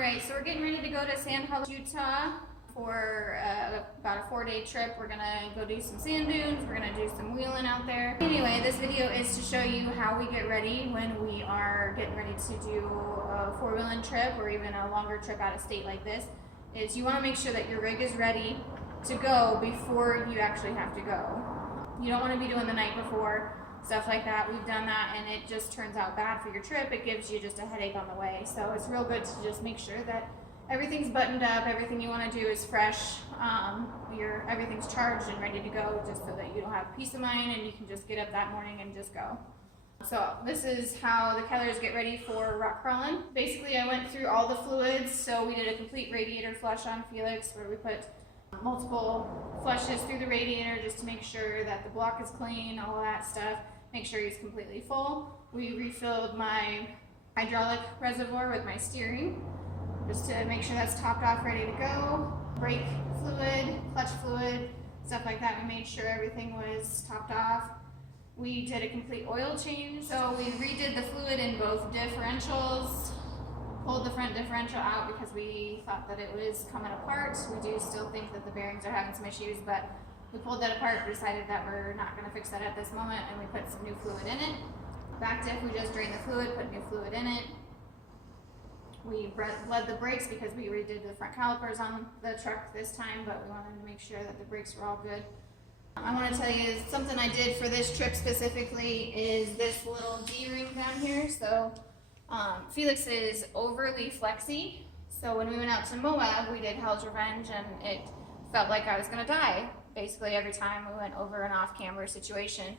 Alright, so we're getting ready to go to Hollow, Utah for about a 4-day trip. We're gonna go do some sand dunes, we're gonna do some wheeling out there. Anyway, this video is to show you how we get ready when we are getting ready to do a 4-wheeling trip or even a longer trip out of state like this. Is you want to make sure that your rig is ready to go before you actually have to go. You don't want to be doing the night before, stuff like that. We've done that and it just turns out bad for your trip. It gives you just a headache on the way. So it's real good to just make sure that everything's buttoned up, everything you want to do is fresh, everything's charged and ready to go, just so that you don't have peace of mind and you can just get up that morning and just go. So this is how the Kellers get ready for rock crawling. Basically, I went through all the fluids. So we did a complete radiator flush on Felix, where we put multiple flushes through the radiator just to make sure that the block is clean, all of that stuff. Make sure he's completely full. We refilled my hydraulic reservoir with my steering, just to make sure that's topped off, ready to go. Brake fluid, clutch fluid, stuff like that. We made sure everything was topped off. We did a complete oil change. So we redid the fluid in both differentials, pulled the front differential out because we thought that it was coming apart. We do still think that the bearings are having some issues, but we pulled that apart, decided that we're not going to fix that at this moment, and we put some new fluid in it. Back diff, we just drained the fluid, put new fluid in it. We bled the brakes because we redid the front calipers on the truck this time, but we wanted to make sure that the brakes were all good. I want to tell you something I did for this trip specifically is this little D-ring down here. So Felix is overly flexy. So when we went out to Moab, we did Hell's Revenge, and it felt like I was going to die basically every time we went over an off-camber situation.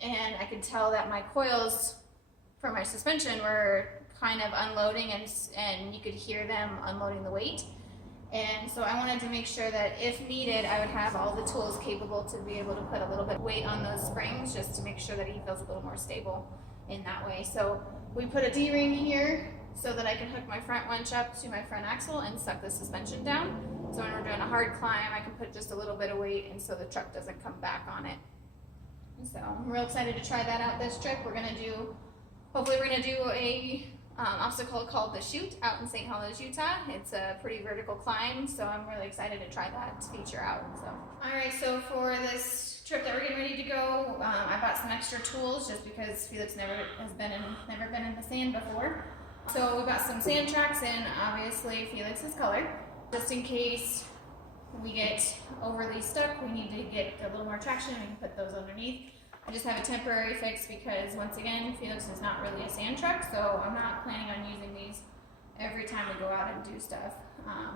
And I could tell that my coils for my suspension were kind of unloading, and you could hear them unloading the weight. And so I wanted to make sure that if needed, I would have all the tools capable to be able to put a little bit of weight on those springs, just to make sure that he feels a little more stable in that way. So we put a D-ring here so that I can hook my front winch up to my front axle and suck the suspension down. So when we're doing a hard climb, I can put just a little bit of weight, and so the truck doesn't come back on it. So I'm real excited to try that out this trip. Hopefully we're gonna do a obstacle called the Chute out in St. Helens, Utah. It's a pretty vertical climb, so I'm really excited to try that feature out. Alright, so for this trip that we're getting ready to go, I bought some extra tools just because Felix never been in the sand before. So we bought some sand tracks in, obviously, Felix's color. Just in case we get overly stuck, we need to get a little more traction, and we can put those underneath. I just have a temporary fix because, once again, Felix is not really a sand truck, so I'm not planning on using these every time we go out and do stuff.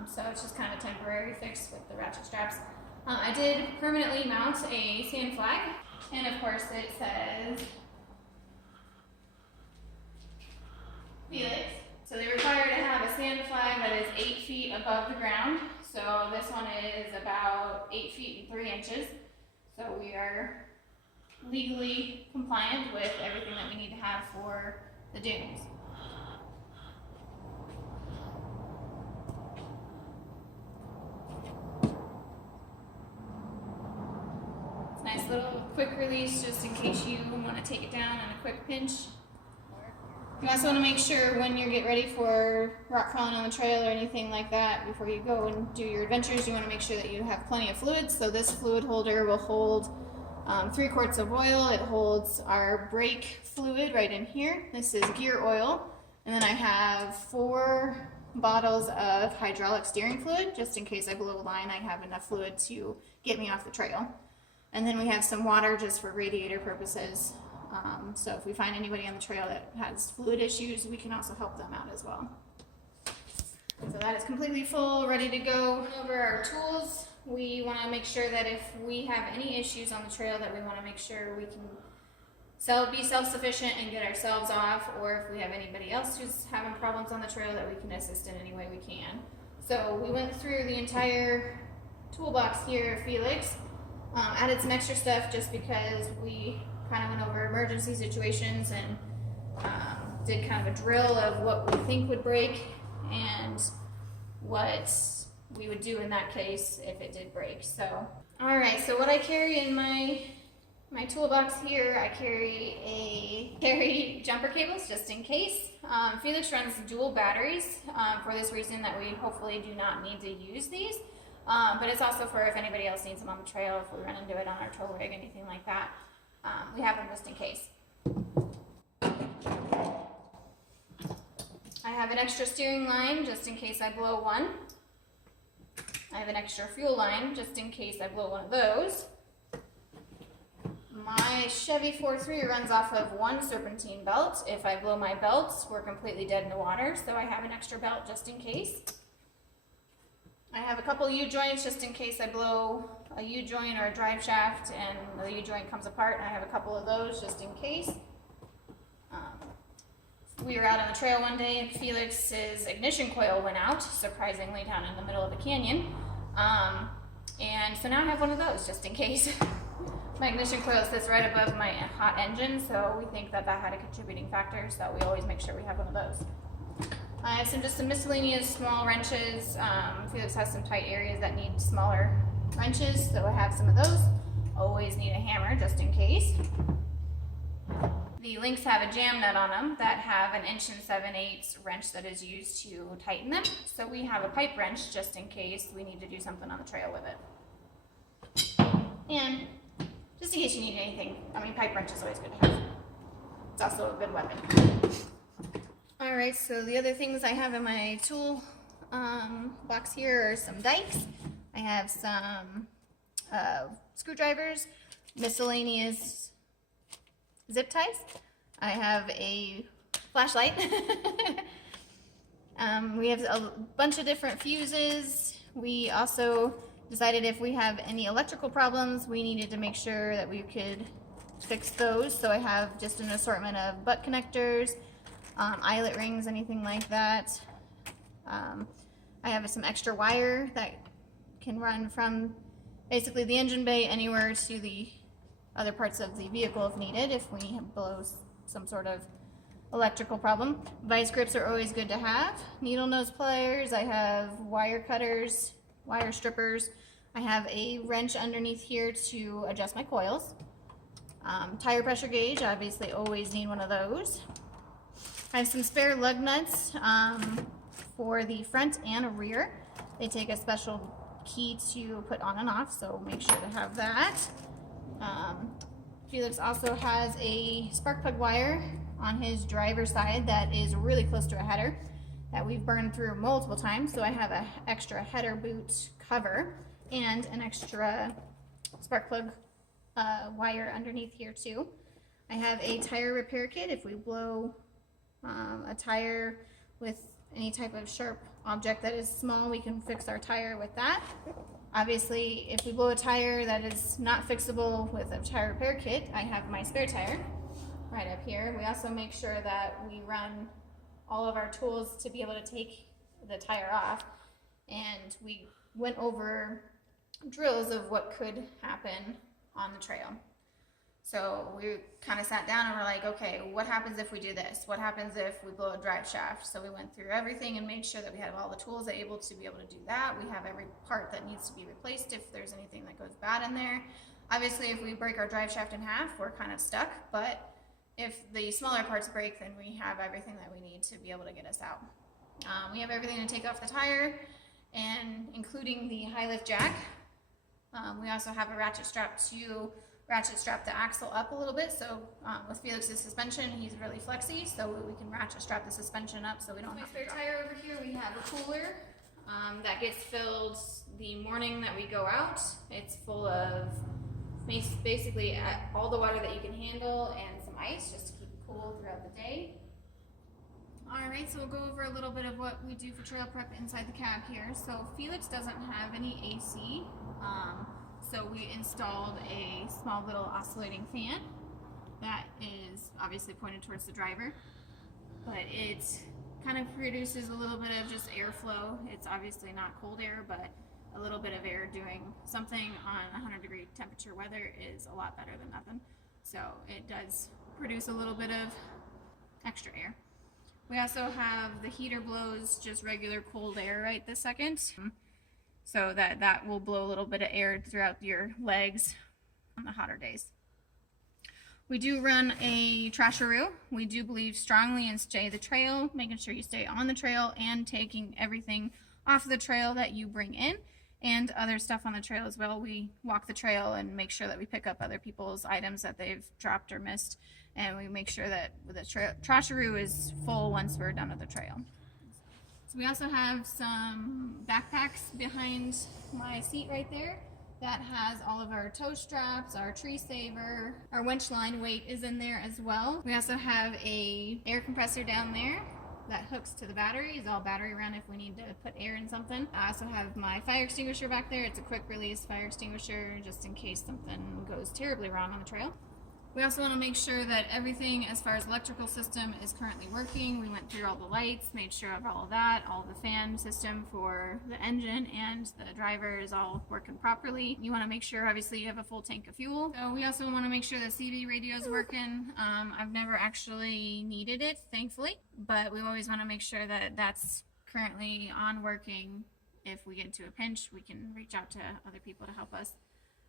So it's just kind of a temporary fix with the ratchet straps. I did permanently mount a sand flag, and of course it says Felix. So they require to have a sand flag that is 8 feet above the ground. So this one is about 8 feet and 3 inches. So we are legally compliant with everything that we need to have for the dunes. It's a nice little quick release just in case you want to take it down in a quick pinch. You also want to make sure when you get ready for rock crawling on the trail or anything like that, before you go and do your adventures, you want to make sure that you have plenty of fluid. So this fluid holder will hold 3 quarts of oil. It holds our brake fluid right in here. This is gear oil. And then I have 4 bottles of hydraulic steering fluid, just in case I blow a line, I have enough fluid to get me off the trail. And then we have some water just for radiator purposes. So if we find anybody on the trail that has fluid issues, we can also help them out as well. So that is completely full, ready to go. Over our tools, we want to make sure that if we have any issues on the trail, that we want to make sure we can be self-sufficient and get ourselves off, or if we have anybody else who's having problems on the trail, that we can assist in any way we can. So we went through the entire toolbox here, Felix. Added some extra stuff just because we kind of went over emergency situations and did kind of a drill of what we think would break and what we would do in that case if it did break. So, alright, so what I carry in my My toolbox here, I carry jumper cables just in case. Felix runs dual batteries for this reason that we hopefully do not need to use these. But it's also for if anybody else needs them on the trail, if we run into it on our tow rig, anything like that. We have them just in case. I have an extra steering line just in case I blow one. I have an extra fuel line just in case I blow one of those. My Chevy 4.3 runs off of one serpentine belt. If I blow my belts, we're completely dead in the water, so I have an extra belt just in case. I have a couple U-joints just in case I blow a U-joint or a drive shaft and the U-joint comes apart. I have a couple of those just in case. We were out on the trail one day and Felix's ignition coil went out, surprisingly, down in the middle of the canyon. And so now I have one of those just in case. My ignition coil sits right above my hot engine, so we think that that had a contributing factor, so we always make sure we have one of those. I have just some miscellaneous small wrenches. Felix has some tight areas that need smaller wrenches, so I have some of those. Always need a hammer just in case. The links have a jam nut on them that have an 1 7/8" wrench that is used to tighten them. So we have a pipe wrench just in case we need to do something on the trail with it. And just in case you need anything, I mean, pipe wrench is always good to have. It's also a good weapon. All right, so the other things I have in my tool box here are some dikes. I have some screwdrivers, miscellaneous zip ties. I have a flashlight. We have a bunch of different fuses. We also decided if we have any electrical problems, we needed to make sure that we could fix those. So I have just an assortment of butt connectors, eyelet rings, anything like that. I have some extra wire that can run from basically the engine bay anywhere to the other parts of the vehicle if needed, if we blow some sort of electrical problem. Vice grips are always good to have. Needle nose pliers, I have wire cutters, wire strippers. I have a wrench underneath here to adjust my coils. Tire pressure gauge, obviously always need one of those. I have some spare lug nuts for the front and rear. They take a special key to put on and off, so make sure to have that. Felix also has a spark plug wire on his driver's side that is really close to a header that we've burned through multiple times, so I have an extra header boot cover and an extra spark plug wire underneath here too. I have a tire repair kit if we blow a tire with any type of sharp object that is small, we can fix our tire with that. Obviously, if we blow a tire that is not fixable with a tire repair kit, I have my spare tire right up here. We also make sure that we run all of our tools to be able to take the tire off, and we went over drills of what could happen on the trail. So we kind of sat down and we're like, okay, what happens if we do this? What happens if we blow a drive shaft? So we went through everything and made sure that we had all the tools able to be able to do that. We have every part that needs to be replaced if there's anything that goes bad in there. Obviously, if we break our drive shaft in half, we're kind of stuck, but if the smaller parts break, then we have everything that we need to be able to get us out. We have everything to take off the tire, and including the high lift jack. We also have a ratchet strap to ratchet strap the axle up a little bit. So with Felix's suspension, he's really flexy, so we can ratchet strap the suspension up so we don't have to. My spare tire over here, we have a cooler that gets filled the morning that we go out. It's full of basically all the water that you can handle and some ice just to keep it cool throughout the day. Alright, so we'll go over a little bit of what we do for trail prep inside the cab here. So Felix doesn't have any AC, so we installed a small little oscillating fan that is obviously pointed towards the driver, but it kind of produces a little bit of just airflow. It's obviously not cold air, but a little bit of air doing something on 100-degree temperature weather is a lot better than nothing. So it does produce a little bit of extra air. We also have the heater blows just regular cold air right this second, so that will blow a little bit of air throughout your legs on the hotter days. We do run a trasharoo. We do believe strongly in stay the trail, making sure you stay on the trail and taking everything off the trail that you bring in and other stuff on the trail as well. We walk the trail and make sure that we pick up other people's items that they've dropped or missed, and we make sure that the trasharoo is full once we're done with the trail. So we also have some backpacks behind my seat right there that has all of our tow straps, our tree saver, our winch line weight is in there as well. We also have a air compressor down there that hooks to the battery. It's all battery run if we need to put air in something. I also have my fire extinguisher back there. It's a quick release fire extinguisher just in case something goes terribly wrong on the trail. We also want to make sure that everything as far as electrical system is currently working. We went through all the lights, made sure of all of that, all the fan system for the engine and the driver is all working properly. You want to make sure obviously you have a full tank of fuel. So we also want to make sure the CB radio is working. I've never actually needed it, thankfully, but we always want to make sure that that's currently on working. If we get into a pinch, we can reach out to other people to help us.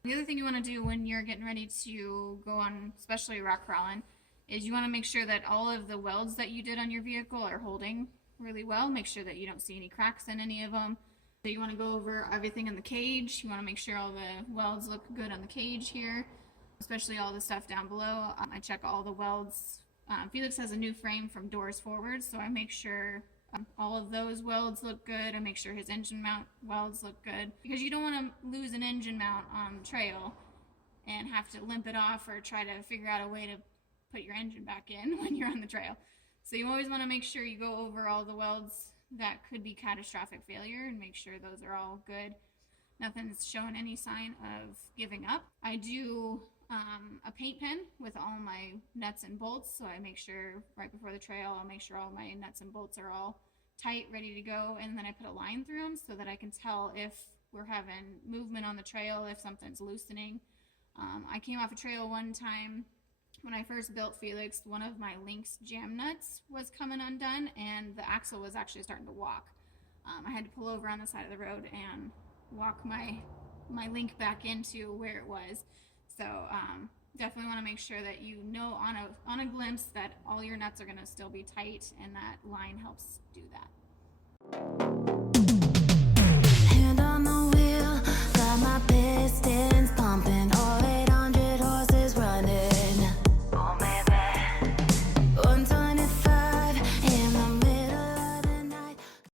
The other thing you want to do when you're getting ready to go on, especially rock crawling, is you want to make sure that all of the welds that you did on your vehicle are holding really well. Make sure that you don't see any cracks in any of them. So you want to go over everything in the cage. You want to make sure all the welds look good on the cage here, especially all the stuff down below. I check all the welds. Felix has a new frame from doors forward, so I make sure all of those welds look good. I make sure his engine mount welds look good, because you don't want to lose an engine mount on the trail and have to limp it off or try to figure out a way to put your engine back in when you're on the trail. So you always want to make sure you go over all the welds that could be catastrophic failure and make sure those are all good. Nothing's showing any sign of giving up. I do a paint pen with all my nuts and bolts, so I make sure right before the trail I'll make sure all my nuts and bolts are all tight, ready to go, and then I put a line through them so that I can tell if we're having movement on the trail, if something's loosening. I came off a trail one time when I first built Felix. One of my Lynx jam nuts was coming undone and the axle was actually starting to walk. I had to pull over on the side of the road and walk my Link back into where it was. So definitely want to make sure that you know on a glimpse that all your nuts are going to still be tight, and that line helps do that.